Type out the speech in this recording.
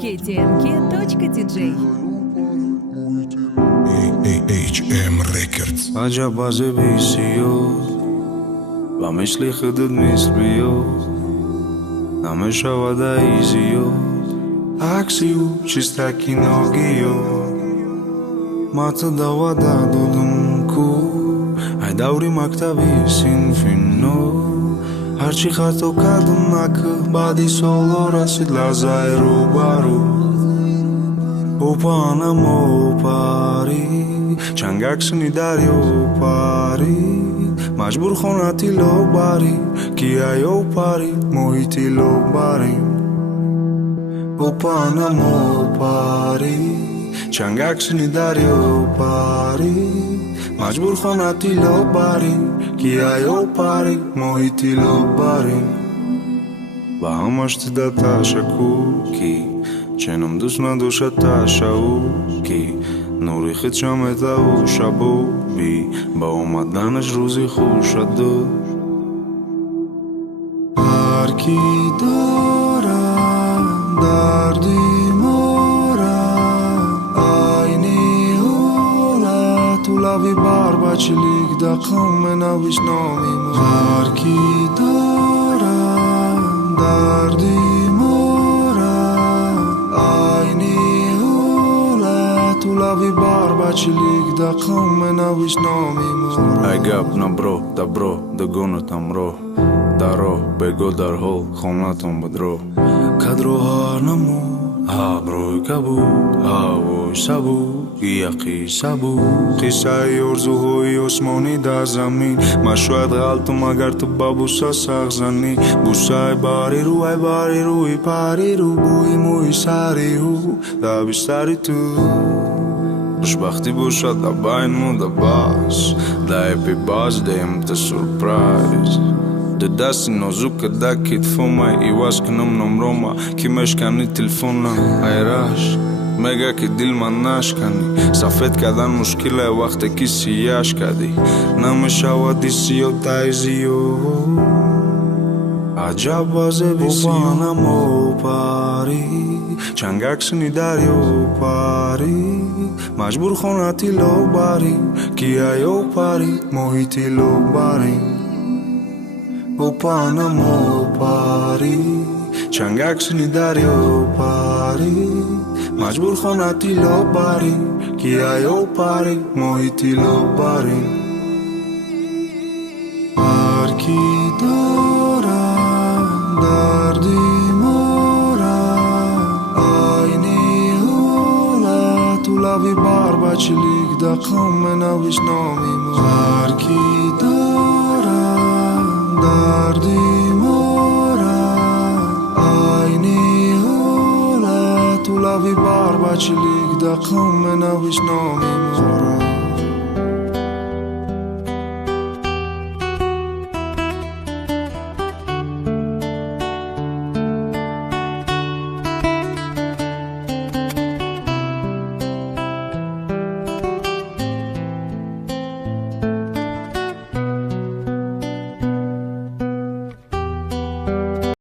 KTNK.DJ HM Records Ajabaze visio Va misli khudud misbio Nameshava da izio Aksiu chistaki nogio Mata davada dodunku Ai dauri maktabi sinfino Harchi khato kadunak Badi solora sidlazai rubaru Opana mopari Changaksuni dario pari Majbur khonati lo bari Ki ayo pari Mohiti lo bari Opana mopari Changaksuni dario pari Majbur khonati lo bari Ki ayo pari Mohiti lo bari Bahamashti data shakuki Chenom dusna dusha tashauki Nuri khit shameta u shabubi Ba omadanash ruzi khushado Har ki dora dardi mora Ayni hola Tu lavi barbachilik da khamena vishnomi Har ki dora dardi Lavi barbachilik da khamena vishnomi I gap na bro, da bro, da gonat amro Daro, bego dar hol, khomnatom badro Kadro har namo, ha broi kabud, ha voy sabu Yaqi sabu, qisai orzu hoi osmoni da zamin Ma shoyad ghaltum agar tu babusa saghzani Busai bari ru, I pari ru Bui mui sari hu, da bistari tu Shbachti bushat da bain mu da bas Da happy birthday te surprise De dasi nozuka da kitfuma I wask nam Roma Ki meshkani telefona Ayrash Mega ki dil man nashkani Safet kadan mushkila waqte ki siyash kadi Nameshawadi siyo taiziyo Ajabaze visio Opana mopari Changaksuni dario pari Majbur khonati lo bari Ki ayo pari Mohiti lo bari Opana mopari Changaksuni dario pari Majbur khonati lo bari Ki ayo pari Mohiti lo bari Har ki dora dardi mora Ayni hola Tu lavi barbachilik da khamena vishnomi Har ki dora dardi mora Ayni hola Tu lavi barbachilik da khamena vishnomi